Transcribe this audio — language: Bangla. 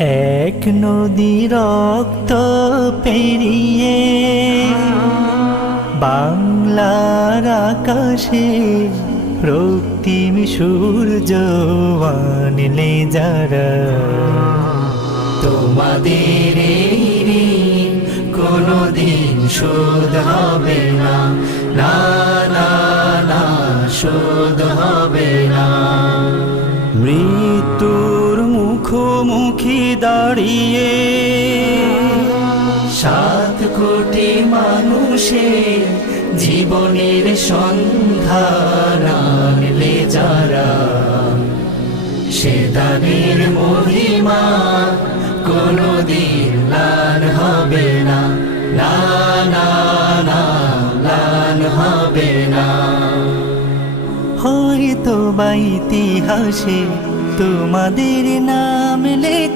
এক নদী রক্ত পেরিয়ে বাংলার আকাশে রক্তিম সূর্য আনলে যারা, তোমাদের এই ঋণ কোনদিন শোধ হবে না, না না না শোধ হবে না। মৃত্যুর মুখোমুখি দাঁড়িয়ে 7 কোটি মানুষের জীবনের সন্ধান আনলে যারা, সে দানের মহিমা কোনদিন ম্লান হবে না, না না না ম্লান হবে না। হয়তো বা ইতিহাসে তোমাদের নাম লেখা